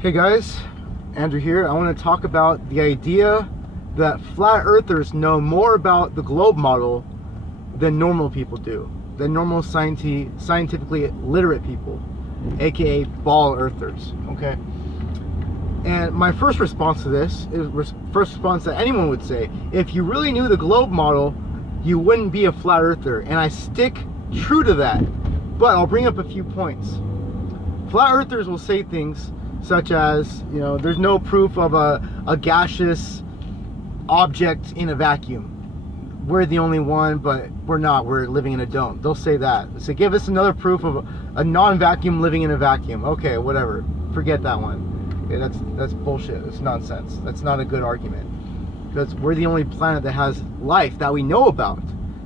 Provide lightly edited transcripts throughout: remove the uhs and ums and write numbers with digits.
Hey guys, Andrew here. I want to talk about the idea that flat earthers know more about the globe model than normal people do, than normal scientifically literate people, aka ball earthers. Okay. And my first response to this is first response that anyone would say: if you really knew the globe model, you wouldn't be a flat earther. And I stick true to that. But I'll bring up a few points. Flat earthers will say things such as, there's no proof of a gaseous object in a vacuum. We're the only one, but we're not. We're living in a dome. They'll say that. So give us another proof of a non-vacuum living in a vacuum. Okay, whatever. Forget that one. Okay, that's bullshit. It's nonsense. That's not a good argument. Because we're the only planet that has life that we know about.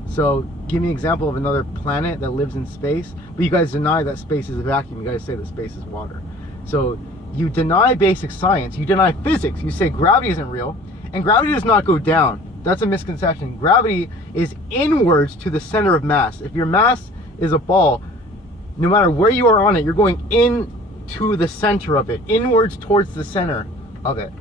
So give me an example of another planet that lives in space. But you guys deny that space is a vacuum. You guys say that space is water. So you deny basic science, you deny physics, you say gravity isn't real, and gravity does not go down. That's a misconception. Gravity is inwards to the center of mass. If your mass is a ball, no matter where you are on it, you're going into the center of it, inwards towards the center of it.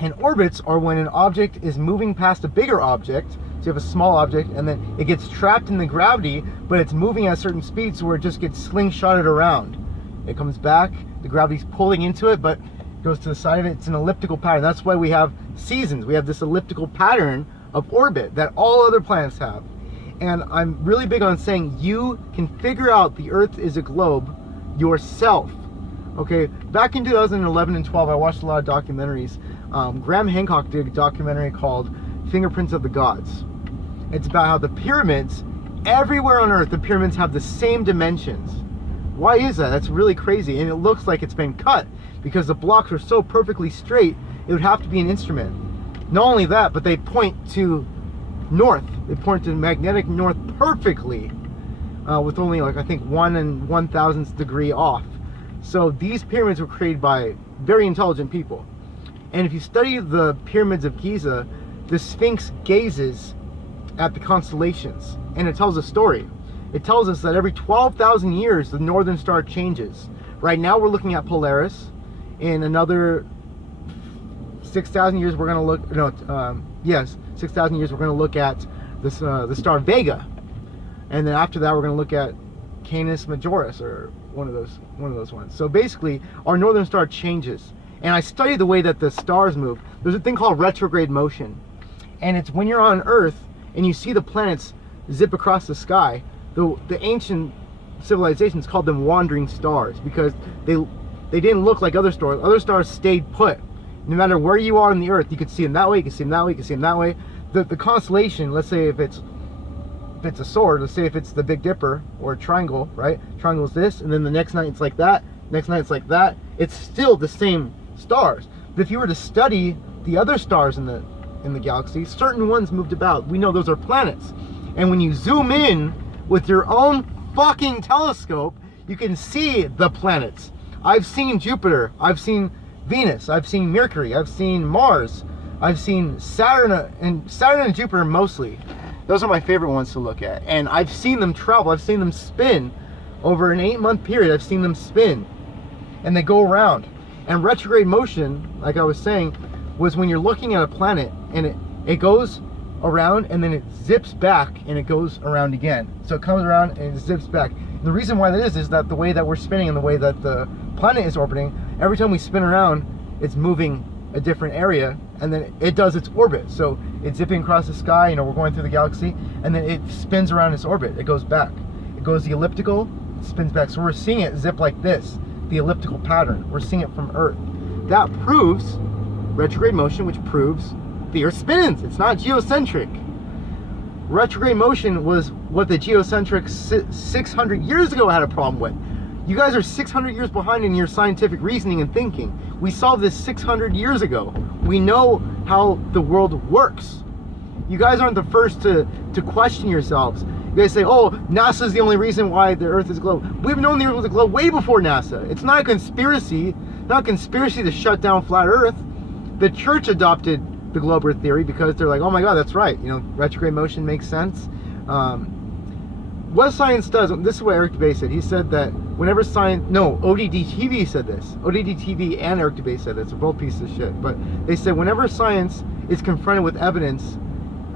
And orbits are when an object is moving past a bigger object, so you have a small object, and then it gets trapped in the gravity, but it's moving at a certain speed, so where it just gets slingshotted around. It comes back, the gravity's pulling into it, but it goes to the side of it. It's an elliptical pattern. That's why we have seasons. We have this elliptical pattern of orbit that all other planets have. And I'm really big on saying you can figure out the Earth is a globe yourself. Okay, back in 2011 and 12, I watched a lot of documentaries. Graham Hancock did a documentary called Fingerprints of the Gods. It's about how the pyramids, everywhere on Earth, the pyramids have the same dimensions. Why is that? That's really crazy, and it looks like it's been cut because the blocks are so perfectly straight. It would have to be an instrument. Not only that, but they point to north. They point to magnetic north perfectly, with only I think 1 1,000th degree off. So these pyramids were created by very intelligent people. And if you study the pyramids of Giza, the Sphinx gazes at the constellations, and it tells a story. It tells us that every 12,000 years, the northern star changes. Right now, we're looking at Polaris. In another 6,000 years, we're going to look. 6,000 years, we're going to look at this, the star Vega, and then after that, we're going to look at Canis Majoris, or one of those ones. So basically, our northern star changes. And I study the way that the stars move. There's a thing called retrograde motion, and it's when you're on Earth and you see the planets zip across the sky. The ancient civilizations called them wandering stars because they didn't look like other stars. Other stars stayed put. No matter where you are on the Earth, you could see them that way, you could see them that way, you could see them that way. The constellation, let's say if it's a sword, let's say if it's the Big Dipper or a triangle, right? Triangle's this, and then the next night it's like that, next night it's like that. It's still the same stars. But if you were to study the other stars in the galaxy, certain ones moved about. We know those are planets. And when you zoom in with your own fucking telescope, you can see the planets. I've seen Jupiter, I've seen Venus, I've seen Mercury, I've seen Mars, I've seen Saturn and Jupiter mostly. Those are my favorite ones to look at. And I've seen them travel, I've seen them spin. Over an 8-month period, I've seen them spin. And they go around. And retrograde motion, like I was saying, was when you're looking at a planet and it goes around and then it zips back and it goes around again. So it comes around and it zips back. And the reason why that is that the way that we're spinning and the way that the planet is orbiting, every time we spin around, it's moving a different area, and then it does its orbit. So it's zipping across the sky, we're going through the galaxy, and then it spins around its orbit. It goes back. It goes the elliptical, it spins back. So we're seeing it zip like this, the elliptical pattern. We're seeing it from Earth. That proves retrograde motion, which proves the Earth spins. It's not geocentric. Retrograde motion was what the geocentric 600 years ago had a problem with. You guys are 600 years behind in your scientific reasoning and thinking. We solved this 600 years ago. We know how the world works. You guys aren't the first to question yourselves. You guys say, oh, NASA's the only reason why the Earth is a globe. We've known the Earth was a globe way before NASA. It's not a conspiracy. Not a conspiracy to shut down flat Earth. The church adopted the globe Earth theory because they're like, oh my God, that's right. Retrograde motion makes sense. What science does, this is what Eric Dubay said. He said that whenever science, no, ODD-TV said this. ODD-TV and Eric Dubay said this. They're both pieces of shit. But they said whenever science is confronted with evidence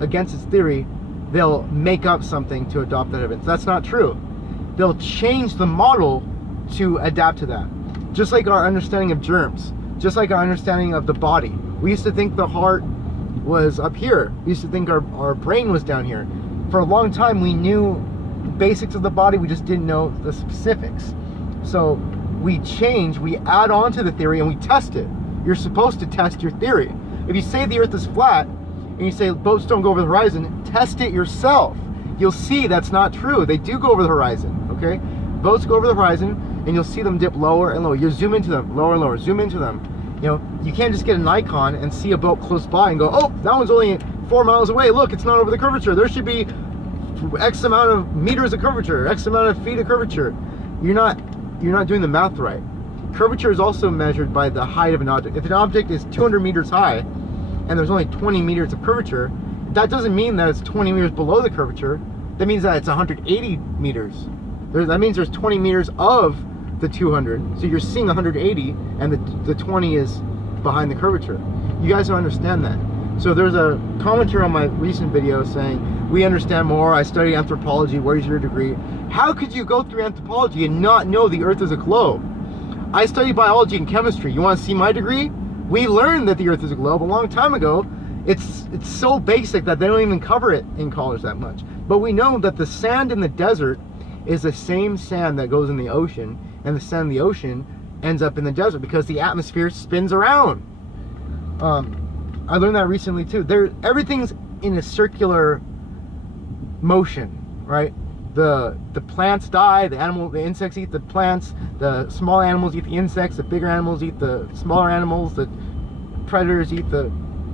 against its theory, they'll make up something to adopt that evidence. That's not true. They'll change the model to adapt to that. Just like our understanding of germs, just like our understanding of the body. We used to think the heart was up here. We used to think our brain was down here. For a long time, we knew the basics of the body, we just didn't know the specifics. So we change, we add on to the theory, and we test it. You're supposed to test your theory. If you say the earth is flat, and you say boats don't go over the horizon, test it yourself. You'll see that's not true. They do go over the horizon, okay? Boats go over the horizon, and you'll see them dip lower and lower. You zoom into them, lower and lower, zoom into them. You know, you can't just get a Nikon and see a boat close by and go, oh, that one's only 4 miles away. Look, it's not over the curvature. There should be X amount of meters of curvature, X amount of feet of curvature. You're not doing the math right. Curvature is also measured by the height of an object. If an object is 200 meters high and there's only 20 meters of curvature, that doesn't mean that it's 20 meters below the curvature. That means that it's 180 meters. That means there's 20 meters of the 200. So you're seeing 180 and the 20 is behind the curvature. You guys don't understand that. So there's a commenter on my recent video saying, we understand more, I study anthropology, where's your degree? How could you go through anthropology and not know the earth is a globe? I study biology and chemistry. You want to see my degree? We learned that the earth is a globe a long time ago. It's so basic that they don't even cover it in college that much. But we know that the sand in the desert is the same sand that goes in the ocean, and the sand in the ocean ends up in the desert because the atmosphere spins around. I learned that recently too. Everything's in a circular motion, right? The plants die, the insects eat the plants, the small animals eat the insects, the bigger animals eat the smaller animals, the predators eat the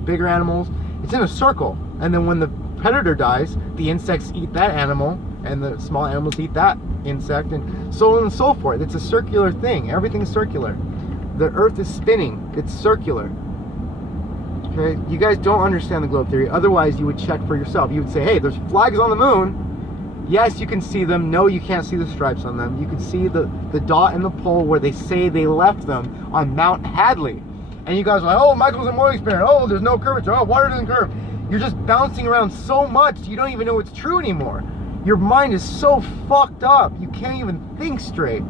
bigger animals. It's in a circle, and then when the predator dies, the insects eat that animal, and the small animals eat that insect, and so on and so forth. It's a circular thing. Everything's circular. The earth is spinning. It's circular. Okay? You guys don't understand the globe theory. Otherwise, you would check for yourself. You would say, hey, there's flags on the moon. Yes, you can see them. No, you can't see the stripes on them. You can see the dot and the pole where they say they left them on Mount Hadley. And you guys are like, oh, Michelson-Morley experiment. Oh, there's no curvature. Oh, water doesn't curve. You're just bouncing around so much, you don't even know it's true anymore. Your mind is so fucked up, you can't even think straight.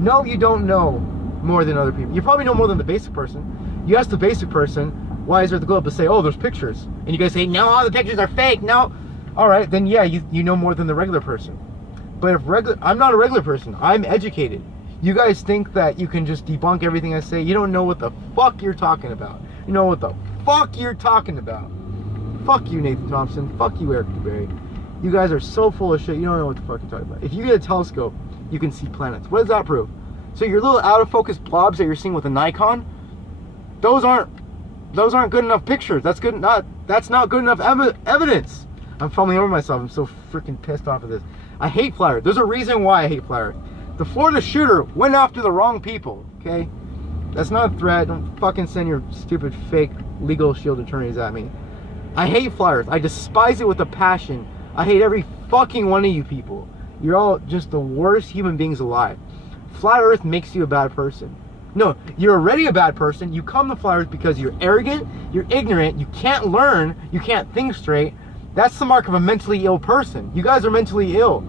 No, you don't know more than other people. You probably know more than the basic person. You ask the basic person, why is there the globe? To say, oh, there's pictures. And you guys say, no, all the pictures are fake. No. All right, then yeah, you know more than the regular person. But I'm not a regular person. I'm educated. You guys think that you can just debunk everything I say. You don't know what the fuck you're talking about. You know what the fuck you're talking about. Fuck you, Nathan Thompson. Fuck you, Eric Dubay. You guys are so full of shit, you don't know what the fuck you're talking about. If you get a telescope, you can see planets. What does that prove? So your little out of focus blobs that you're seeing with a Nikon, those aren't good enough pictures. That's not good enough evidence. I'm fumbling over myself. I'm so freaking pissed off of this. I hate flat earth. There's a reason why I hate flat earth. The Florida shooter went after the wrong people, okay? That's not a threat. Don't fucking send your stupid fake legal shield attorneys at me. I hate flat earth. I despise it with a passion. I hate every fucking one of you people. You're all just the worst human beings alive. Flat earth makes you a bad person. No, you're already a bad person. You come to flat earth because you're arrogant, you're ignorant, you can't learn, you can't think straight. That's the mark of a mentally ill person. You guys are mentally ill.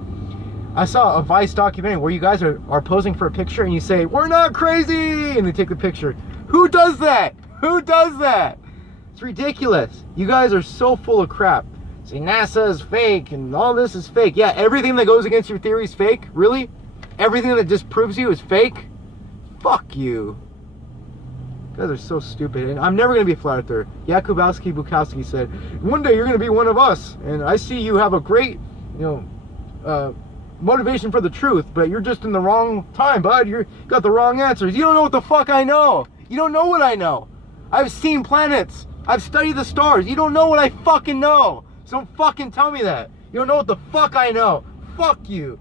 I saw a Vice documentary where you guys are posing for a picture and you say, we're not crazy, and they take the picture. Who does that? Who does that? It's ridiculous. You guys are so full of crap. Say NASA is fake and all this is fake. Yeah, everything that goes against your theory is fake? Really? Everything that disproves you is fake? Fuck you. You guys are so stupid. And I'm never going to be a flat earther. Jakubowski Bukowski said, one day you're going to be one of us. And I see you have a great, motivation for the truth, but you're just in the wrong time, bud. You got the wrong answers. You don't know what the fuck I know. You don't know what I know. I've seen planets. I've studied the stars. You don't know what I fucking know. So don't fucking tell me that. You don't know what the fuck I know. Fuck you.